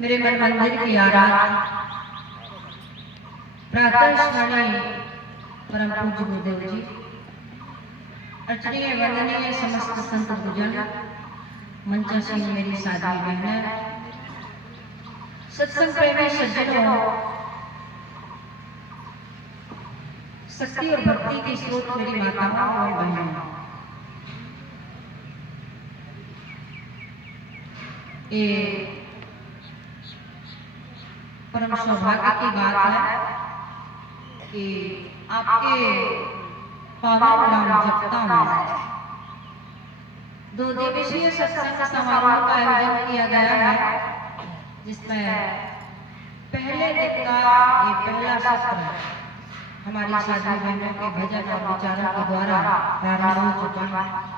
मेरे मन मंदिर की आराधना प्रातः स्मरणीय परम पूज्य गुरुदेव जी, अर्चनीय वंदनीय समस्त संत गुरुजन, मंचासीन मेरी साध्वी बहन, सत्संग प्रेमी सज्जनों, शक्ति और भक्ति की स्रोत मेरी माताओं और बहनों, ये परम सौभाग्य की बात है कि आपके पावन ग्राम जगता में 2 दिवसीय सत्संग समारोह का आयोजन किया गया है, जिसमें पहले दिन का ये पहला सत्र हमारी साधु बहनों के भजन और विचारों के द्वारा प्रारंभ हो चुका है।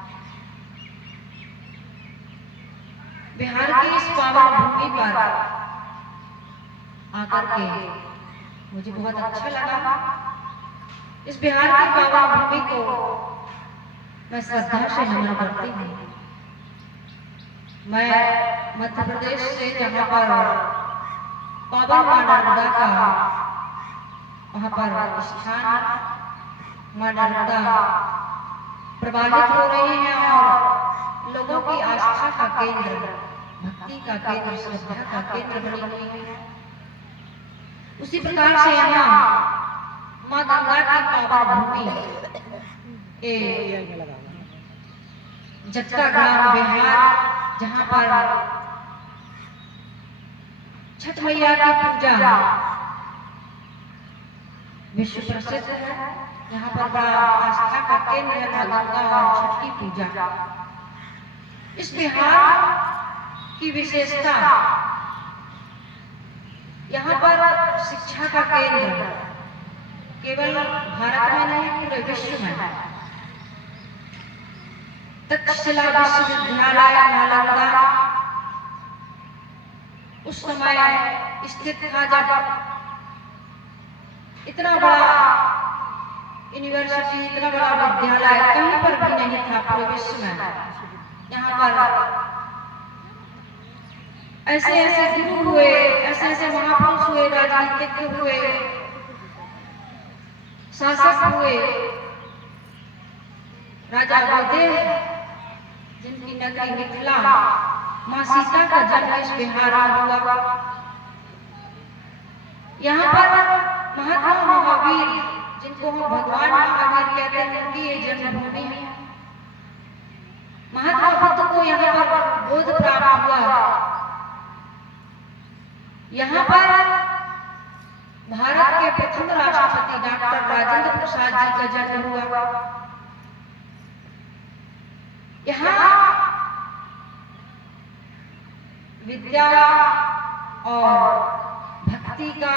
बिहार की इस पावन भूमि पर आकर के मुझे बहुत अच्छा लगा। इस बिहार की पावन भूमि को मैं श्रद्धा से नमन करती हूँ। मैं मध्य प्रदेश से, जहाँ पर पावन मां नर्मदा का वहाँ पर स्थान, मां नर्मदा प्रवाहित हो रही है और लोगों की आस्था का केंद्र, भक्ति का केंद्र, श्रद्धा का केंद्र बनी हुई है। उसी प्रकार से यहाँ मां गंगा की पावन भूमि जगता ग्राम बिहार, जहाँ पर छठ मैया की पूजा विश्व प्रसिद्ध है। यहाँ पर बड़ा आस्था का केंद्र है मां गंगा और छठ की पूजा। इस बिहार की विशेषता, यहाँ पर शिक्षा का केंद्र केवल भारत में नहीं, पूरे विश्व में है। तक्षशिला विश्वविद्यालय नालंदा उस समय स्थित था जब इतना बड़ा यूनिवर्सिटी, इतना बड़ा विद्यालय कहीं पर भी नहीं था पूरे विश्व में। यहाँ पर ऐसे ऐसे गुरु हुए, ऐसे ऐसे महापुरुष हुए, राजनीतिज्ञ हुए, शासक हुए, राजा बलदेव जिनकी नगरी मिथिला, मां सीता का जन्म इस बिहार में हुआ। यहाँ पर महात्मा महावीर, जिनको हम भगवान महावीर कहते हैं, उनकी ये जन्मभूमि है। महात्मा बुद्ध को यहाँ पर बोध प्राप्त हुआ। यहाँ पर भारत के प्रथम राष्ट्रपति डॉक्टर राजेंद्र प्रसाद जी का जन्म हुआ। यहाँ विद्या और भक्ति का,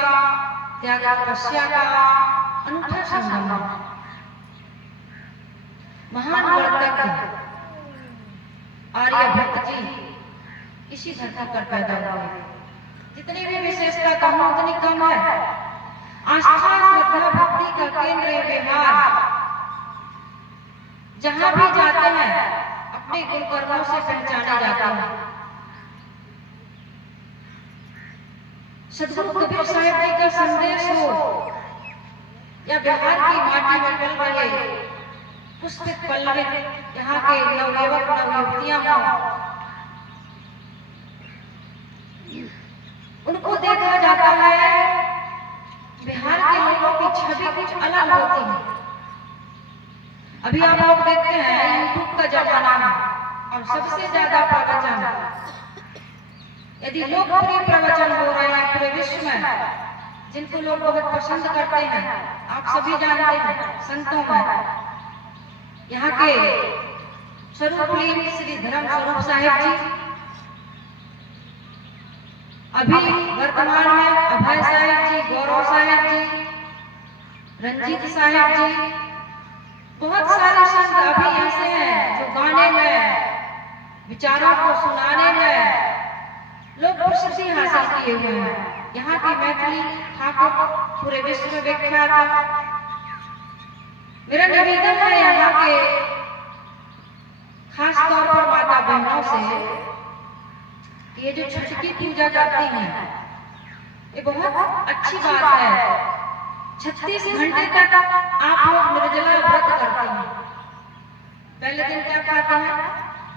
त्याग तपस्या का अनूठा संगम है। महान गणतज्ञ आर्यभट्ट जी इसी धरती पर पैदा हुए। जितनी भी विशेषता कहूं उतनी कम है। आस्था, श्रद्धा, भक्ति का केंद्र है बिहार। जहां भी जाते हैं अपने गुण कर्मों से पहचाने जाते हैं। सदगुरु कबीर साहिब जी का संदेश हो या बिहार की माटी में मिल रहे पुष्पित पल्लवित यहाँ के नवयुवक नवयुवतियां हों, उनको देखा जाता है बिहार के लोगों की छवि कुछ अलग होती है। अभी आप लोग देखते हैं यूट्यूब का जमाना और सबसे ज्यादा प्रवचन, यदि लोकप्रिय प्रवचन हो रहे हैं पूरे विश्व में, जिनको लोग बहुत पसंद करते हैं, आप सभी जानते हैं, संतों में यहाँ के स्वरूप श्री धर्म स्वरूप साहिब जी, अभी वर्तमान में अभय साहिब जी, गौरव साहिब जी, रंजीत साहिब जी, बहुत सारे संत अभी ऐसे हैं जो गाने में, विचारों को सुनाने में लोग प्रसिद्धि हासिल किए हुए हैं। यहाँ की मैथिली ठाकुर पूरे विश्व में विख्यात है। मेरा निवेदन है यहाँ के खास तौर पर माता बहनों से, ये जो छठ की पूजा करती हैं ये बहुत अच्छी बात है। 36 घंटे तक आप लोग निर्जला व्रत करते हैं। पहले दिन क्या खाते हैं?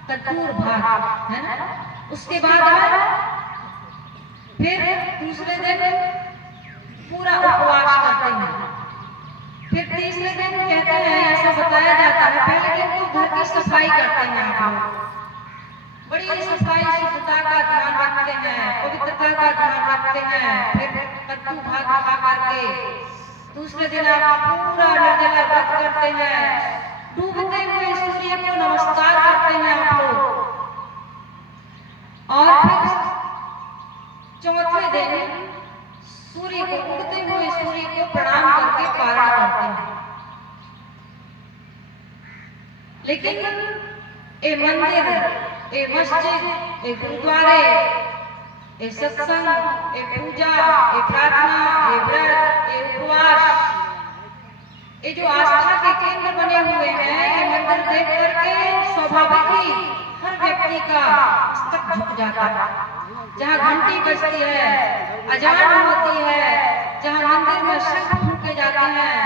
कद्दूर भात, है ना। उसके बाद फिर दूसरे दिन पूरा उपवास करते हैं। फिर तीसरे दिन कहते हैं, ऐसा बताया जाता है, पहले दिन तो घर की सफाई करते हैं आप लोग, बड़ी सफाई शुद्धता का ध्यान रखते हैं, पवित्रता का ध्यान रखते हैं। फिर कद्दू भात खा करके दूसरे दिन आप पूरा निर्जला व्रत करते हैं। डूबते हुए सूर्य को नमस्कार करते हैं आप लोग। और फिर चौथे दिन सूर्य को, उगते हुए सूर्य को प्रणाम करके पारण करते हैं। लेकिन ए मंदिर, ए मस्जिद, ए गुरुद्वारे, ए सत्संग, ए पूजा, ए प्रार्थना, ए व्रत, ए उपवास, ये जो आस्था के केंद्र बने हुए हैं, ये मंदिर देख करके स्वाभाविक ही हर व्यक्ति का मस्तक झुक जाता है। जहाँ घंटी बजती है, अजान होती है, जहाँ मंदिर में शंख फूंके जाते हैं,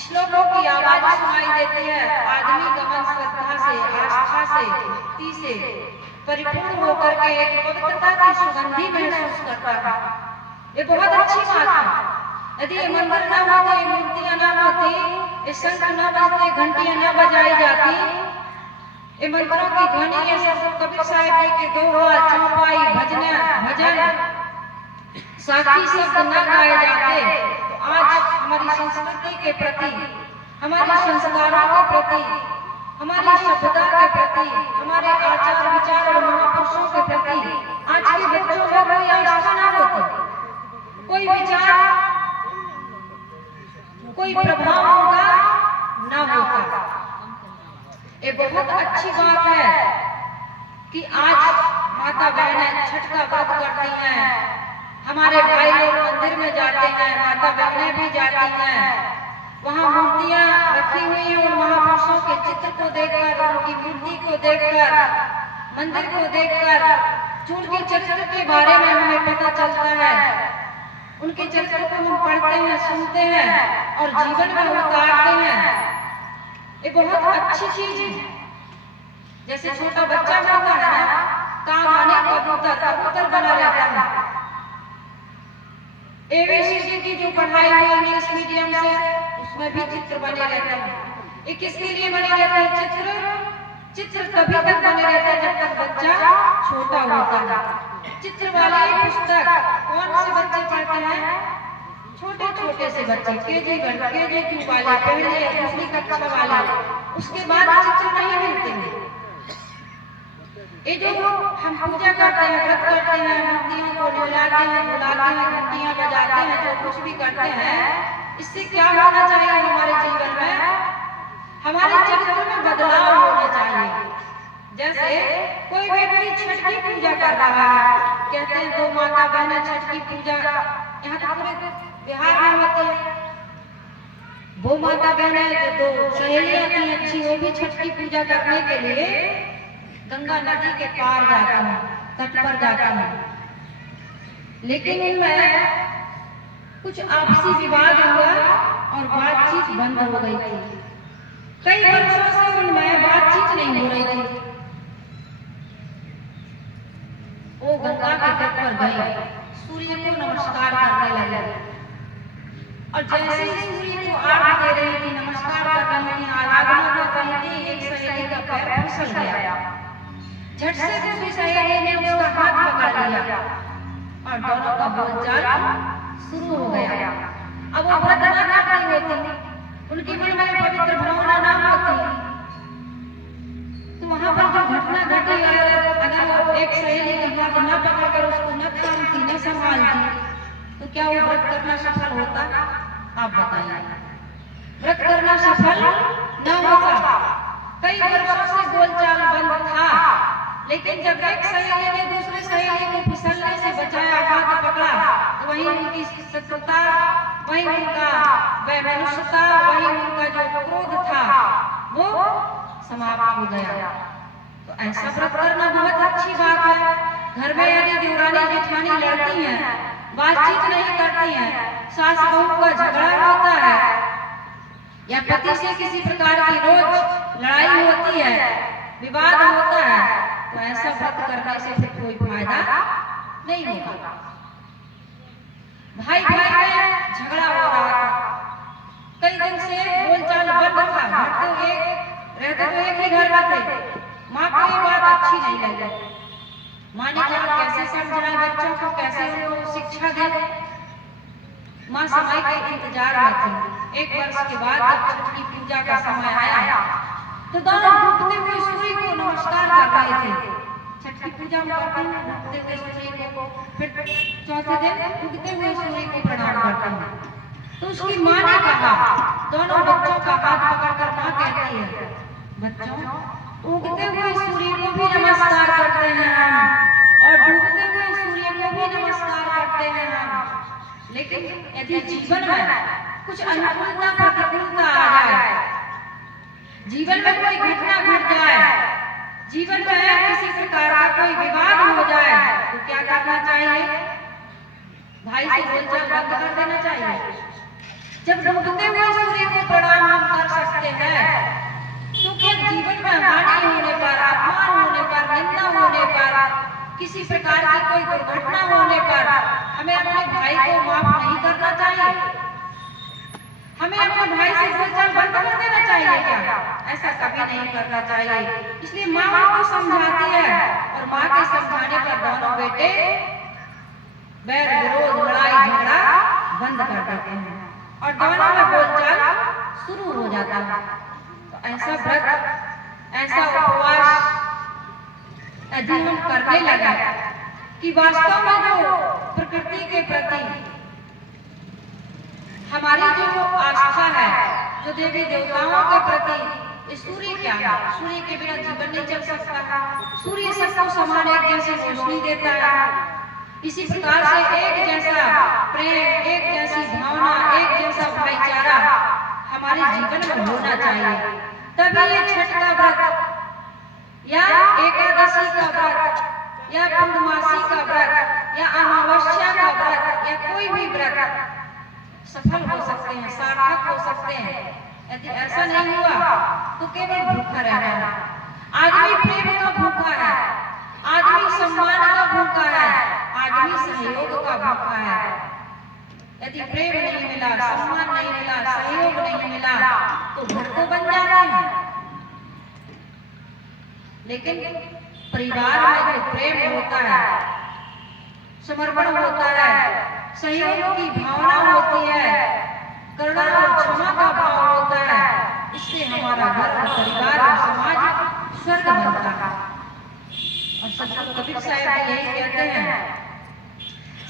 श्लोकों की आवाज सुनाई देती है, आदमी का मन श्रद्धा से, आस्था से, भक्ति से परिपूर्ण होकर के एक पवित्रता की सुगंधी महसूस करता है। ये बहुत अच्छी बात है। यदि ये मंदिर न होते, मूर्तियां न होती, ये शंख न बजते, घंटियां न बजाई जाती, ये मंदिरों की ध्वनि, ये सब कबीर साहिब जी के दोहा, चौपाई, भजन, साखी शब्द न गाए जाते, तो आज हमारी संस्कृति के प्रति, हमारे संस्कारों के प्रति, हमारी सभ्यता के प्रति, हमारे आचार विचार और महापुरुषों के प्रति आज के बच्चों में कोई आस्था न होती, कोई विचार, कोई प्रभाव उनका न होता। ये बहुत अच्छी बात है कि आज माता बहनें छठ का व्रत करती हैं। हमारे भाई लोग मंदिर में जाते हैं, माता बहनें भी जाती हैं, वहाँ मूर्तियां रखी हुई हैं, उन महापुरुषों के चित्र को देखकर, उनकी मूर्ति को देखकर, मंदिर को देखकर जो उनके चरित्र के बारे में हमें पता चलता है, उनके चरित्र को हम पढ़ते हैं, सुनते हैं और जीवन में उतारते हैं। ये बहुत अच्छी चीज है। जैसे छोटा बच्चा होता है ना, काम आने कबूतर बना रहता है। एबीसीडी की जो पढ़ाई हुई इंग्लिश मीडियम से, उसमें भी चित्र बने रहते हैं। ये किसके लिए बने रहते हैं? चित्र तभी तक बने रहते हैं जब तक बच्चा छोटा होता है। चित्र वाली पुस्तक कौन से बच्चे पढ़ते हैं? छोटे छोटे से बच्चे, केजी 2 वाले, पहले दूसरी कक्षा वाले, उसके बाद चित्र नहीं मिलते हैं। ये जो हम पूजा करते हैं, व्रत करते हैं, मूर्तियों को डोलाते हैं, बुलाते हैं, घंटियां बजाते हैं, जो कुछ भी करते हैं, इससे क्या होना चाहिए हमारे जीवन में? हमारे चरित्र में बदलाव होना चाहिए। जैसे कोई व्यक्ति छठ की पूजा कर रहा है, कहते हैं दो माता बहनें छठ की पूजा, यहाँ तो पूरे बिहार में होती है। वो माता बहनें जो दो सहेलियां थी अच्छी, वो भी छठ की पूजा करने के लिए गंगा नदी के पार जाता है, तट पर जाता है। लेकिन उनमें कुछ आपसी विवाद हुआ और बातचीत बंद हो गई थी। कई वर्षों से उनमें बातचीत नहीं हो रही थी। वो गंगा के तट पर गई, सूर्य को नमस्कार करने लगी, और जैसे ही सूर्य को आरती दे रही थी, नमस्कार कर रही थी, आराधना कर रही थी, एक सहेली का पैर फिसल गया। झट से दूसरी सहेली ने उसका हाथ पकड़ लिया और दोनों का बोलचाल शुरू हो गया। अब वो व्रत न करती होती, उनकी मन में पवित्र भावना न होती, तो वहां पर जो घटना घटी, अगर वो एक सहेली का हाथ न पकड़कर उसको न थामती, न संभालती, तो क्या वो व्रत करना सफल होता? आप बताइए। व्रत करना सफल न होता। कई वर्षों से बोलचाल बंद था, लेकिन जब एक सहेली ने दूसरे सहेली को फिसलने से बचाया, हाथ पकड़ा, तो वही उनकी शत्रुता, वही उनका वैमनस्यता, वही उनका जो क्रोध था, वो समाप्त हो गया। तो ऐसा व्रत करना बहुत अच्छी बात है। घर में यदि देवरानी जेठानी लड़ती हैं, बातचीत नहीं करती हैं, सास बहू का झगड़ा होता है या पति से किसी प्रकार की रोज लड़ाई होती है, विवाद होता है, तो ऐसा व्रत करने से फिर कोई फायदा नहीं होगा। भाई भाई में झगड़ा हो रहा था, कई दिन से बोलचाल बंद था, घर तो रहते तो एक ही घर में थे। माँ को ये बात अच्छी नहीं लगी। माँ ने कहा कैसे समझाएं बच्चों को, कैसे उनको शिक्षा दें। माँ समय के इंतजार में थी। 1 वर्ष के बाद जब छठ की पूजा का समय आया तो दोनों डूबते हुए सूर्य को नमस्कार कर रहे थे। छठ की पूजा में करते हैं डूबते हुए सूर्य को, फिर चौथे दिन उगते हुए सूर्य को प्रणाम करते हैं। तो उसकी माँ ने कहा, दोनों बच्चों का हाथ पकड़कर माँ कहती है, बच्चों उगते हुए सूर्य को भी नमस्कार करते हैं हम और डूबते हुए सूर्य को भी नमस्कार करते हैं हम, लेकिन यदि जीवन में कुछ अनुकूलता प्रतिकूलता आ जाए, जीवन में कोई घटना घट जाए, जीवन में किसी प्रकार का कोई विवाद हो जाए, तो क्या करना चाहिए? भाई से बोलचाल बंद कर देना चाहिए। जब डूबते हुए सूर्य को प्रणाम हम कर सकते हैं, तो क्या जीवन में हानि होने पर, अपमान होने पर, निंदा होने पर, किसी प्रकार की कोई दुर्घटना होने पर हमें अपने भाई को माफ नहीं करना चाहिए? हमें अपने भाई से बोलचाल बंद कर देना चाहिए क्या? ऐसा कभी नहीं करना चाहिए। इसलिए माँ को समझाती है और माँ के समझाने पर दोनों बेटे बैर विरोध लड़ाई झगड़ा बंद कर देते हैं और दोनों में बोलचाल शुरू हो जाता है। तो ऐसा व्रत, ऐसा उपवास यदि हम करने लगे कि वास्तव में जो प्रकृति के प्रति हमारी जो आस्था है, जो देवी देवताओं के प्रति, सूर्य क्या है? सूर्य के बिना जीवन नहीं चल सकता। सूर्य सबको समान एक जैसी रोशनी देता है। इसी प्रकार से एक जैसा प्रेम, एक जैसी भावना, एक जैसा भाईचारा हमारे जीवन में होना चाहिए। तभी ये छठ का व्रत या एकादशी का व्रत या पूर्णमासी का व्रत या अमावस्या का व्रत या कोई भी व्रत सफल हो सकते हैं, सार्थक हो सकते हैं। यदि ऐसा नहीं हुआ तो केवल भूखा रहना। आदमी प्रेम का भूखा है, आदमी सम्मान का भूखा है, आदमी सहयोग का भूखा है। यदि प्रेम नहीं मिला, सम्मान नहीं मिला, सहयोग नहीं मिला तो घर तो बन जाते हैं। लेकिन परिवार में जो प्रेम होता है, समर्पण होता है, सहयोग की भावना होती है, करुणा और क्षमा का भाव होता है, इससे हमारा घर और परिवार और समाज स्वर्ग बनता है। और सतगुरु कबीर साहब यही कहते हैं,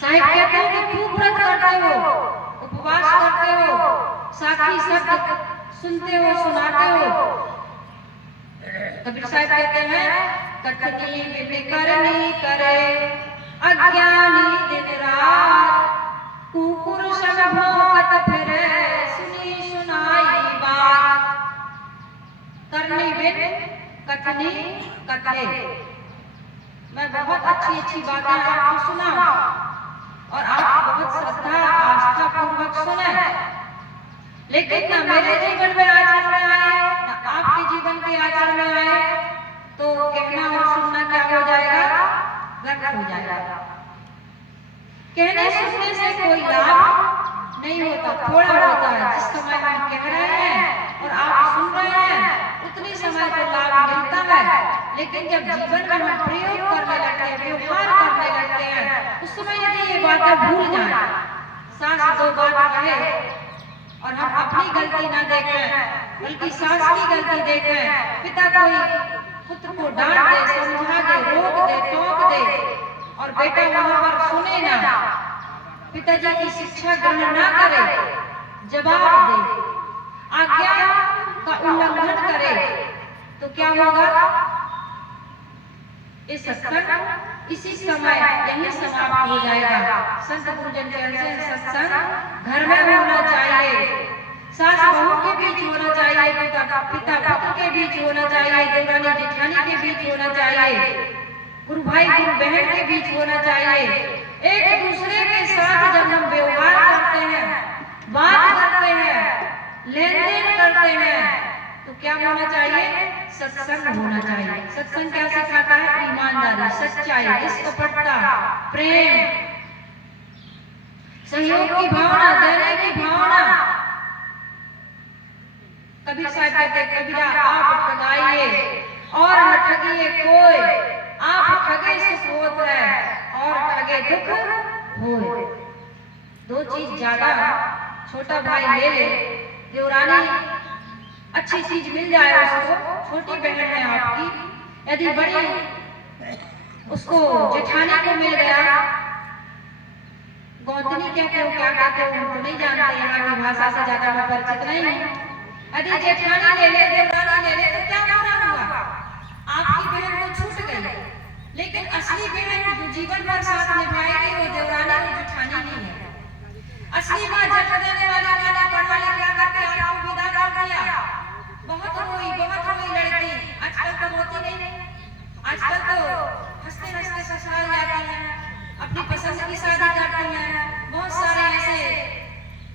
साहिब कहते हैं कि खूब व्रत करते हो, उपवास करते हो, साखी शब्द सुनते हो, सुनाते हो। कबीर साहब कहते हैं, कथनी बिन करनी करे अज्ञानी दिन रात, कुकुर सब भोगत फिरे सुनी सुनाई बात। करनी बिन कथनी कथे, मैं बहुत अच्छी बातें आपको सुनाऊं और आप बहुत श्रद्धा आस्था पूर्वक सुने, लेकिन न मेरे जीवन में आचरण में आए, न आपके जीवन के आचरण में आए, तो कहना और सुनना क्या हो जाएगा? व्यर्थ हो जाएगा। कहने सुनने से कोई लाभ नहीं होता, थोड़ा होता है। जिस समय हम कह रहे हैं और आप सुन रहे हैं उतनी समय को लाभ मिलता है, लेकिन जब जीवन में हम प्रयोग करने लगते हैं, व्यवहार करने लगते हैं, उस समय यदि ये बातें भूल जाए, सास 2 बात कहे और हम अपनी गलती ना देखें बल्कि सास की गलती देखें, पिता कोई पुत्र को डांट दे, समझा दे, रोक दे, टोक दे और बेटा वहां पर सुने ना, पिताजी की शिक्षा ग्रहण ना करे, जवाब दे, आज्ञा का उल्लंघन करे, तो क्या होगा? इस सत्संग इसी समय यही समाप्त हो जाएगा। संत गुरुजन कहते हैं सत्संग घर में होना चाहिए, सास बहू के बीच होना चाहिए, पिता पुत्र के बीच होना चाहिए, देवरानी जेठानी के बीच होना चाहिए, गुरु भाई गुरु बहन के बीच होना चाहिए। एक दूसरे के साथ जब हम व्यवहार करते हैं, बात करते हैं, लेन देन करते हैं, तो क्या होना चाहिए? सत्संग होना चाहिए। सत्संग क्या सिखाता है? ईमानदारी, सच्चाई, निष्कपटता, प्रेम, सहयोग की भावना, देने की भावना। कबीर साहब कहते, कबीरा आप ठगाइए और न ठगिए कोई, आप ठगे सुख होत है और ठगे दुख होए। दो चीज ज्यादा छोटा भाई ले ले, देवरानी अच्छी चीज मिल जाए उसको, छोटी बहन है आपकी, यदि बड़ी उसको जेठानी को मिल गया, गौतनी कहते हो क्या कहते हो उनको नहीं जानते, यहाँ की भाषा से ज्यादा मैं परिचित नहीं हूँ। यदि जेठानी ले ले, देवरानी ले ले, तो क्या बुरा हुआ? आपकी बहन तो छूट गई, लेकिन असली बहन जो जीवन भर साथ निभाएगी वो देवरानी और जेठानी नहीं है। असली माँ जन्म देने वाली माँ ने पढ़ा लिखा करके आपको विदा कर दिया। बहुत रोई लड़की, आजकल तो रोती नहीं, आजकल तो हंसते हंसते ससुराल जाती है, अपनी पसंद की शादी करती हैं। बहुत सारे ऐसे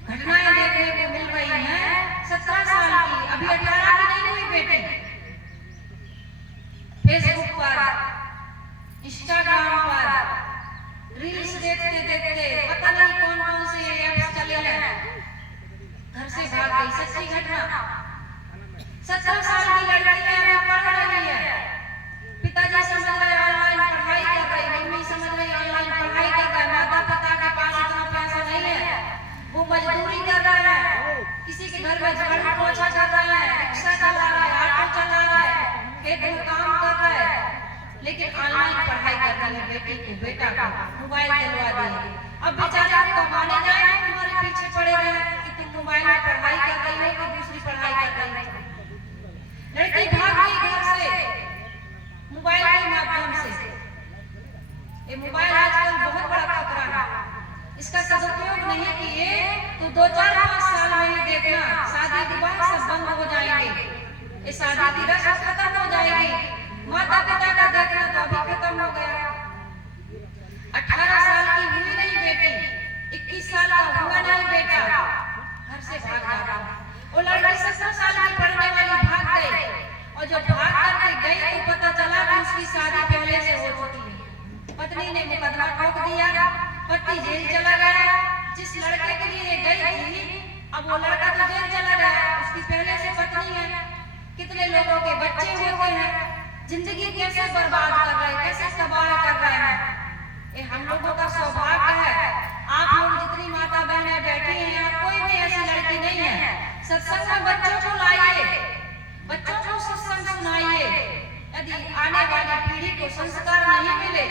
घटनाएं देखने को मिल रही हैं। 17 साल की, अभी 18 की नहीं हुई बेटी, फेसबुक पर, इंस्टाग्राम पर रील्स देखते देखते पता नहीं कौन कौन से ऐप्स चले हैं, घर से भाग गई। सच्ची घटना। 17 साल की लड़की है, पढ़ रही है, पिताजी समझ रहे ऑनलाइन पढ़ाई कर रही, मम्मी समझ रही ऑनलाइन पढ़ाई कर रही, माता पिता के पास इतना पैसा नहीं है, वो मजदूरी कर रहा है, किसी के घर में झाड़ू पोछा कर रहा है, रिक्शा चला रहा है, ऑटो चला रहा है, खेत में काम कर रहा है, लेकिन ऑनलाइन पढ़ाई कर रही है। बेटी को, बेटा को मोबाइल दिलवा दिए। अब बेचारे आप कमाने जाए, तुम्हारे पीछे पड़े रहे कि तुम मोबाइल में पढ़ाई कर रही हो कि दूसरी पढ़ाई कर रही हो। लड़की भाग गई घर से मोबाइल के माध्यम से। ये मोबाइल आजकल बहुत बड़ा खतरा है, इसका सदुपयोग नहीं किए तो 2-4-5 साल में ही देखना शादी विवाह सब बंद हो जाएंगे, ये शादी विवाह खत्म हो जाएगी। माता पिता का देखना तो अभी खत्म हो गया। 18 साल की हुई नहीं बेटी, 21 साल का हुआ नहीं बेटा, घर से भाग जाता। वो लड़की 17 साल की पढ़ने वाली भाग गई, और जब भाग करके गई तो पता चला कि उसकी शादी पहले से हो चुकी है। पत्नी ने मुकदमा ठोक दिया, पति जेल चला गया। जिस लड़के के लिए गई थी, अब वो लड़का तो जेल चला गया, उसकी पहले से पत्नी है। कितने लोगों के बच्चे होते हैं, जिंदगी कैसे बर्बाद कर रहे हैं, कैसे तबाह कर रहे हैं। ये हम लोगों का सौभाग्य है। आप लोग जितनी माता बहनें बैठी हैं, यहाँ कोई भी ऐसी लड़की नहीं है। सत्संग में बच्चों को लाइए, बच्चों को सत्संग सुनाइए। यदि आने वाली पीढ़ी को संस्कार नहीं मिले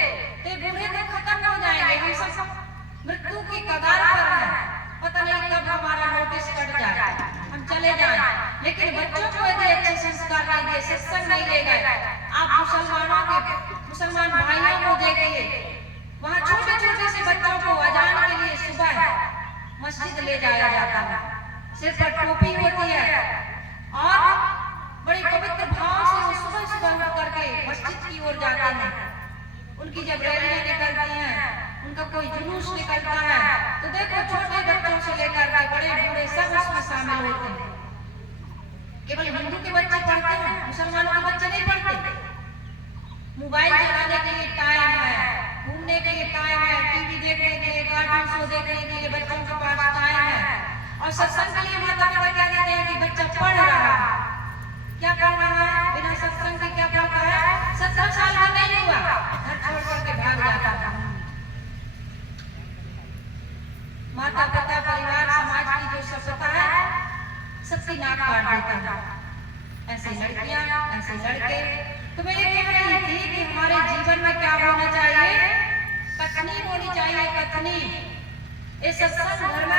तो बूढ़े तो खत्म हो जाएंगे। हम सब मृत्यु की कगार पर हैं, पता नहीं कब हमारा नोटिस कट जाए, हम चले जाएं। लेकिन बच्चों को यदि अच्छे संस्कार नहीं दिए, सत्संग नहीं ले गए, आप मुसलमान भाइयों को देखिए, वहाँ छोटे छोटे से बच्चों को अजान के लिए सुबह मस्जिद ले जाया जाता है, सिर पर टोपी होती है और बड़े पवित्र भाव से वो सुबह सुबह करके मस्जिद की ओर जाते हैं। उनकी जब रैलियां निकलती हैं, उनका कोई जुलूस निकलता है, तो देखो छोटे बच्चों से लेकर के बड़े बूढ़े सब उसमें शामिल होते हैं। केवल हिंदू के बच्चे पढ़ते हैं, मुसलमानों के बच्चे नहीं पढ़ते। मोबाइल चलाने के लिए टाइम है, घूमने के लिए टाइम है, टीवी देखने के लिए, कार्टून शो देखने के लिए बच्चों के पास टाइम है। और सत्संग के लिए माता पिता क्या कहते हैं कि बच्चा पढ़ रहा है। क्या पढ़ रहा है? बिना सत्संग के क्या पढ़ता है? 17 साल का नहीं हुआ, घर छोड़ करके भाग जाता है। माता पिता, परिवार, समाज की जो सभ्यता है, सबकी नाक काट देता है। ऐसी लड़कियां, ऐसे लड़के। तो मैं ये कह रही थी कि हमारे जीवन में क्या होना चाहिए? कथनी होनी चाहिए, कथनी। ये सत्संग धर्म